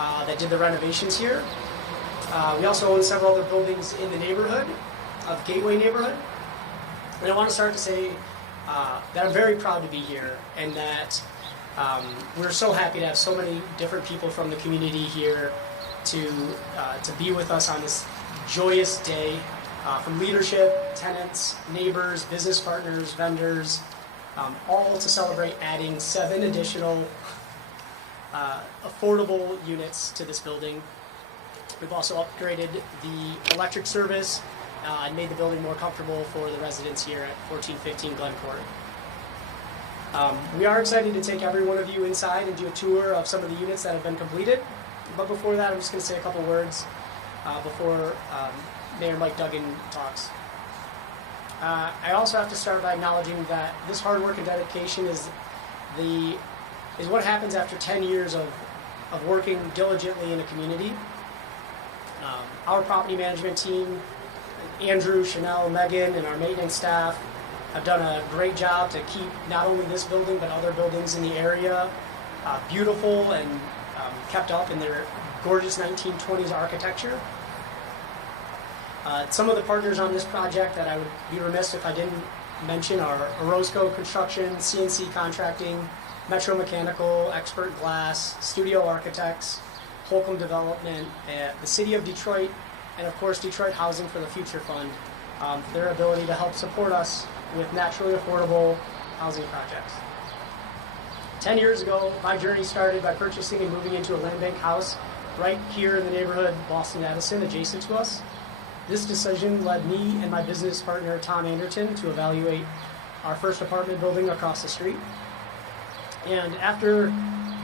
that did the renovations here. We also own several other buildings in the neighborhood, of Gateway neighborhood. And I want to start to say that I'm very proud to be here, and that we're so happy to have so many different people from the community here to be with us on this joyous day, from leadership, tenants, neighbors, business partners, vendors, all to celebrate adding 7 additional affordable units to this building. We've also upgraded the electric service and made the building more comfortable for the residents here at 1415 Glynn Court. We are excited to take every one of you inside and do a tour of some of the units that have been completed. But before that, I'm just going to say a couple words before Mayor Mike Dugen talks. I also have to start by acknowledging that this hard work and dedication is what happens after 10 years of working diligently in a community. Our property management team, Andrew, Chanel, Megan, and our maintenance staff have done a great job to keep not only this building but other buildings in the area beautiful and kept up in their gorgeous 1920s architecture. Some of the partners on this project that I would be remiss if I didn't mention are Orozco Construction, CNC Contracting, Metro Mechanical, Expert Glass, Studio Architects, Holcomb Development, the City of Detroit, and of course Detroit Housing for the Future Fund, for their ability to help support us with naturally affordable housing projects. 10 years ago, my journey started by purchasing and moving into a land bank house right here in the neighborhood, Boston Edison, adjacent to us. This decision led me and my business partner, Tom Anderton, to evaluate our first apartment building across the street. And after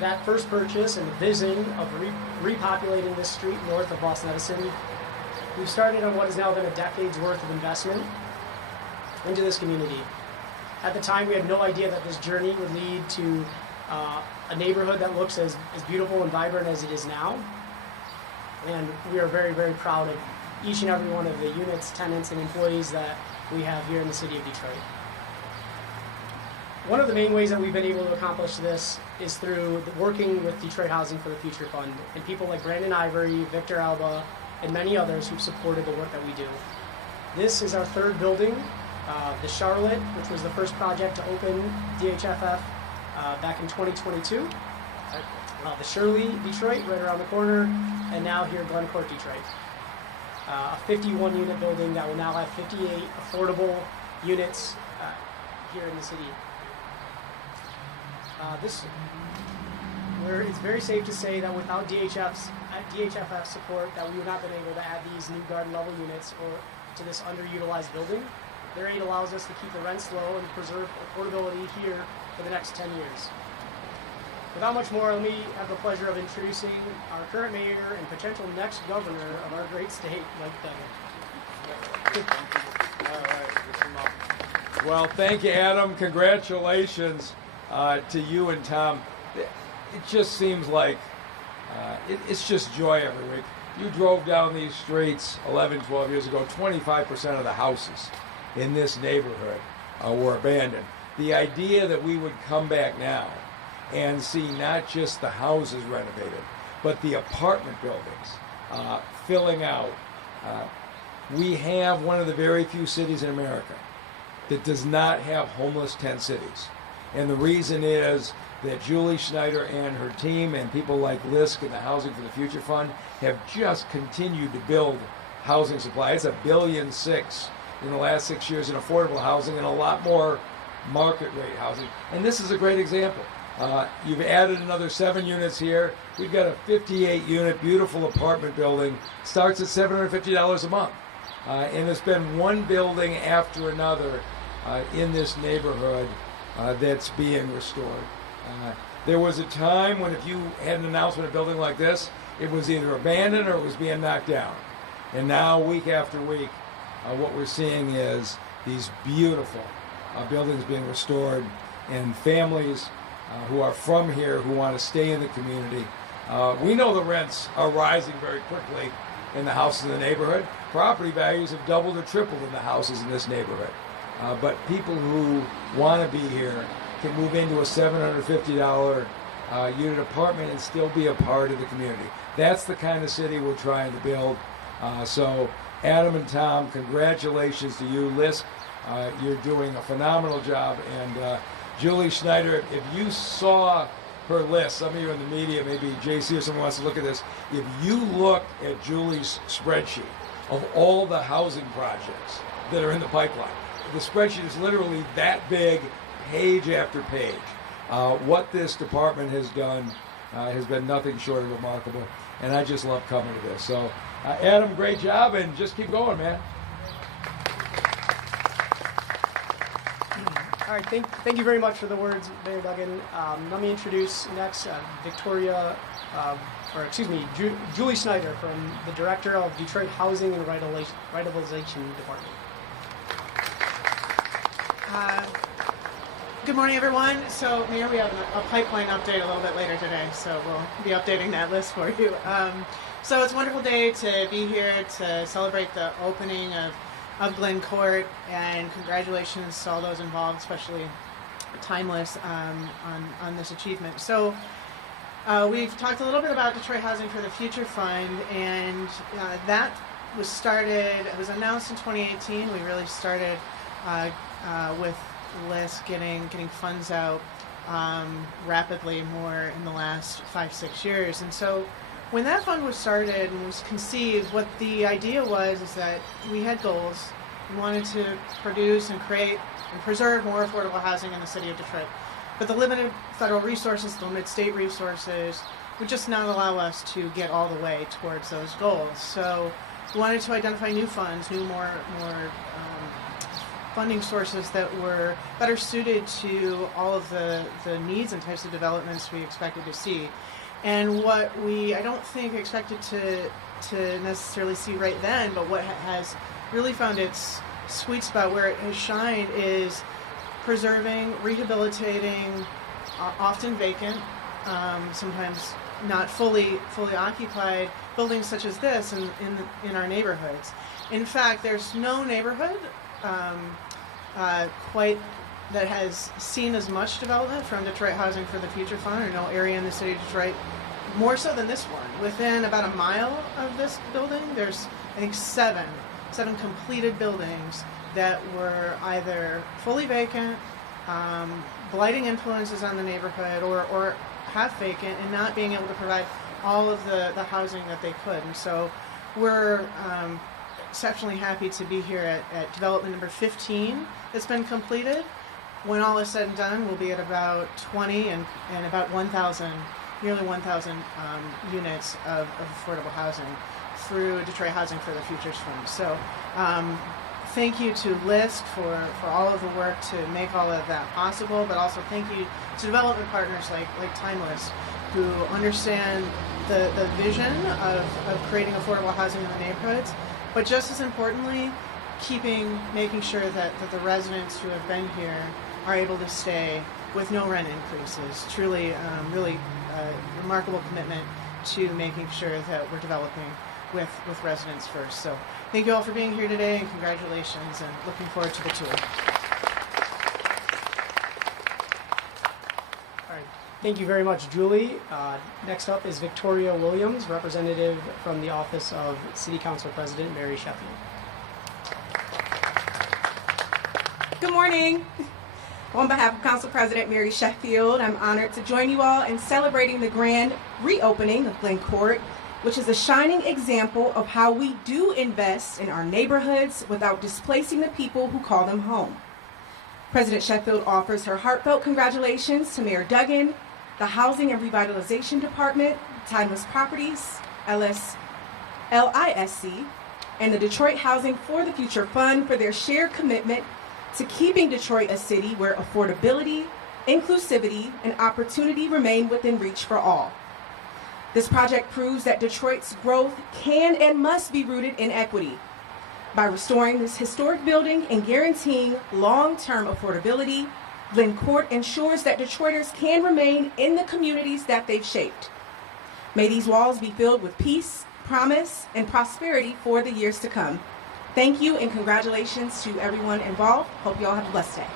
that first purchase and the vision of repopulating this street north of Boston Edison, we've started on what has now been a decade's worth of investment into this community. At the time, we had no idea that this journey would lead to a neighborhood that looks as beautiful and vibrant as it is now. And we are very, very proud of each and every one of the units, tenants, and employees that we have here in the city of Detroit. One of the main ways that we've been able to accomplish this is through working with Detroit Housing for the Future Fund and people like Brandon Ivory, Victor Alba, and many others who've supported the work that we do. This is our third building, the Charlotte, which was the first project to open DHFF back in 2022. The Shirley, Detroit, right around the corner, and now here Glynn Court, Detroit. A 51-unit building that will now have 58 affordable units here in the city. It's very safe to say that without DHFF support, that we would not have been able to add these new garden level units to this underutilized building. Their aid allows us to keep the rents low and preserve affordability here for the next 10 years. Without much more, let me have the pleasure of introducing our current mayor and potential next governor of our great state, Mike Dugen. All right. Well, thank you, Adam. Congratulations to you and Tom. It just seems like it's just joy every week. You drove down these streets 11, 12 years ago, 25% of the houses in this neighborhood were abandoned. The idea that we would come back now and see not just the houses renovated, but the apartment buildings filling out. We have one of the very few cities in America that does not have homeless tent cities. And the reason is that Julie Schneider and her team and people like Lisk and the Housing for the Future Fund have just continued to build housing supply. It's $1.6 billion in the last 6 years in affordable housing and a lot more market rate housing. And this is a great example. You've added another 7 units here. We've got a 58-unit beautiful apartment building. Starts at $750 a month. And it's been one building after another in this neighborhood that's being restored. There was a time when if you had an announcement of a building like this, it was either abandoned or it was being knocked down. And now, week after week, what we're seeing is these beautiful buildings being restored, and families who are from here who want to stay in the community. We know the rents are rising very quickly in the houses in the neighborhood. Property values have doubled or tripled in the houses in this neighborhood. But people who want to be here can move into a $750 unit apartment and still be a part of the community. That's the kind of city we're trying to build. So Adam and Tom, congratulations to you. Liz, you're doing a phenomenal job. And Julie Schneider, if you saw her list, some of you in the media, maybe JC or someone wants to look at this, if you look at Julie's spreadsheet of all the housing projects that are in the pipeline, the spreadsheet is literally that big, page after page. What this department has done has been nothing short of remarkable, and I just love coming to this. So, Adam, great job, and just keep going, man. All right, thank you very much for the words, Mayor Dugen. Let me introduce next Julie Snyder, from the Director of Detroit Housing and Revitalization Department. Good morning, everyone. So, Mayor, we have a pipeline update a little bit later today, so we'll be updating that list for you. So it's a wonderful day to be here to celebrate the opening of Glynn Court, and congratulations to all those involved, especially Timeless, on this achievement. So we've talked a little bit about Detroit Housing for the Future Fund, and that was started, it was announced in 2018. We really started with Liz getting funds out rapidly more in the last 5-6 years. And so when that fund was started and was conceived, what the idea was is that we had goals. We wanted to produce and create and preserve more affordable housing in the city of Detroit. But the limited federal resources, the limited state resources, would just not allow us to get all the way towards those goals. So we wanted to identify new funds, more funding sources that were better suited to all of the needs and types of developments we expected to see. And what I don't think expected to necessarily see right then, but what has really found its sweet spot, where it has shined, is preserving, rehabilitating, often vacant, sometimes not fully occupied buildings such as this in our neighborhoods. In fact, there's no neighborhood quite that has seen as much development from Detroit Housing for the Future Fund, or no area in the city of Detroit, more so than this one. Within about a mile of this building, there's, I think, seven completed buildings that were either fully vacant, blighting influences on the neighborhood, or half vacant and not being able to provide all of the housing that they could. And so we're exceptionally happy to be here at development number 15 that's been completed. When all is said and done, we'll be at about 20 and about 1,000, nearly 1,000 units of affordable housing through Detroit Housing for the Futures Fund. So thank you to LISC for all of the work to make all of that possible, but also thank you to development partners like Timeless, who understand the vision of creating affordable housing in the neighborhoods, but just as importantly, making sure that the residents who have been here are able to stay with no rent increases. Truly, really remarkable commitment to making sure that we're developing with residents first. So thank you all for being here today, and congratulations, and looking forward to the tour. All right, thank you very much, Julie. Next up is Victoria Williams, representative from the Office of City Council President Mary Sheffield. Good morning. On behalf of Council President Mary Sheffield, I'm honored to join you all in celebrating the grand reopening of Glynn Court, which is a shining example of how we do invest in our neighborhoods without displacing the people who call them home. President Sheffield offers her heartfelt congratulations to Mayor Dugen, the Housing and Revitalization Department, Timeless Properties, LISC, and the Detroit Housing for the Future Fund for their shared commitment to keeping Detroit a city where affordability, inclusivity, and opportunity remain within reach for all. This project proves that Detroit's growth can and must be rooted in equity. By restoring this historic building and guaranteeing long-term affordability, Glynn Court ensures that Detroiters can remain in the communities that they've shaped. May these walls be filled with peace, promise, and prosperity for the years to come. Thank you, and congratulations to everyone involved. Hope you all have a blessed day.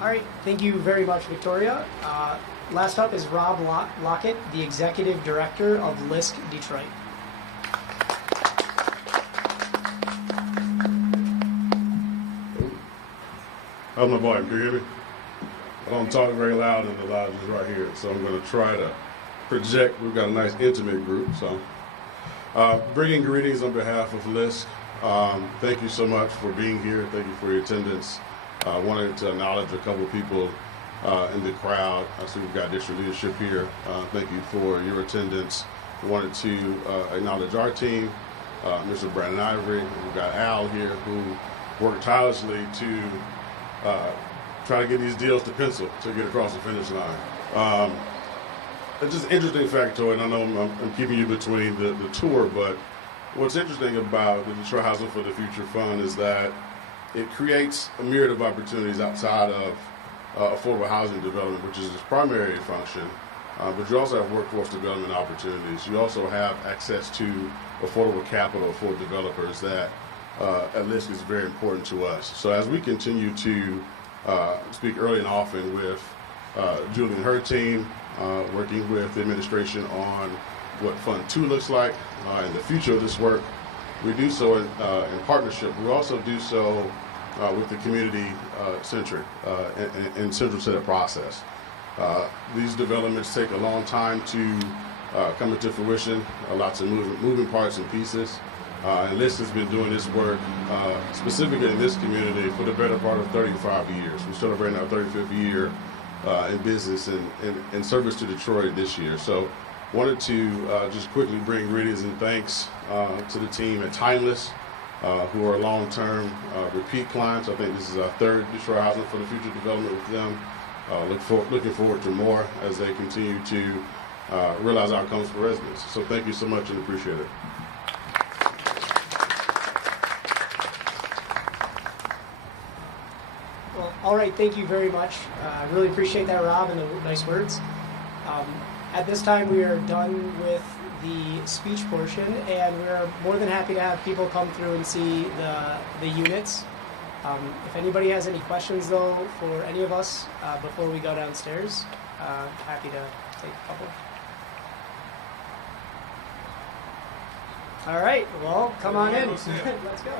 All right, thank you very much, Victoria. Last up is Rob Lockett, the Executive Director of LISC Detroit. How's my volume? Can you hear me? I don't talk very loud in the lounge is right here, so I'm going to try to project. We've got a nice intimate group, so bringing greetings on behalf of LISC. Thank you so much for being here. Thank you for your attendance. I wanted to acknowledge a couple of people in the crowd. I see we've got district leadership here. Thank you for your attendance. I wanted to acknowledge our team, Mr. Brandon Ivory. We've got Al here who worked tirelessly to try to get these deals to pencil to get across the finish line. It's just an interesting factoid, and I know I'm keeping you between the tour, but what's interesting about the Detroit Housing for the Future Fund is that it creates a myriad of opportunities outside of affordable housing development, which is its primary function, but you also have workforce development opportunities. You also have access to affordable capital for developers that at LISC is very important to us. So as we continue to speak early and often with Julie and her team, working with the administration on what Fund 2 looks like and the future of this work, we do so in partnership. We also do so with the community-centric and central to the process. These developments take a long time to come into fruition, lots of moving parts and pieces. And LISC has been doing this work specifically in this community for the better part of 35 years. We're celebrating our 35th year in business and in service to Detroit this year. So wanted to just quickly bring greetings and thanks to the team at Timeless, who are long-term repeat clients. I think this is our third Detroit Housing for the Future development with them. Looking forward to more as they continue to realize outcomes for residents. So thank you so much and appreciate it. Well, all right, thank you very much. I really appreciate that, Rob, and the nice words. At this time, we are done with the speech portion, and we're more than happy to have people come through and see the units. If anybody has any questions, though, for any of us before we go downstairs, happy to take a couple. All right, well, come on in. Let's go.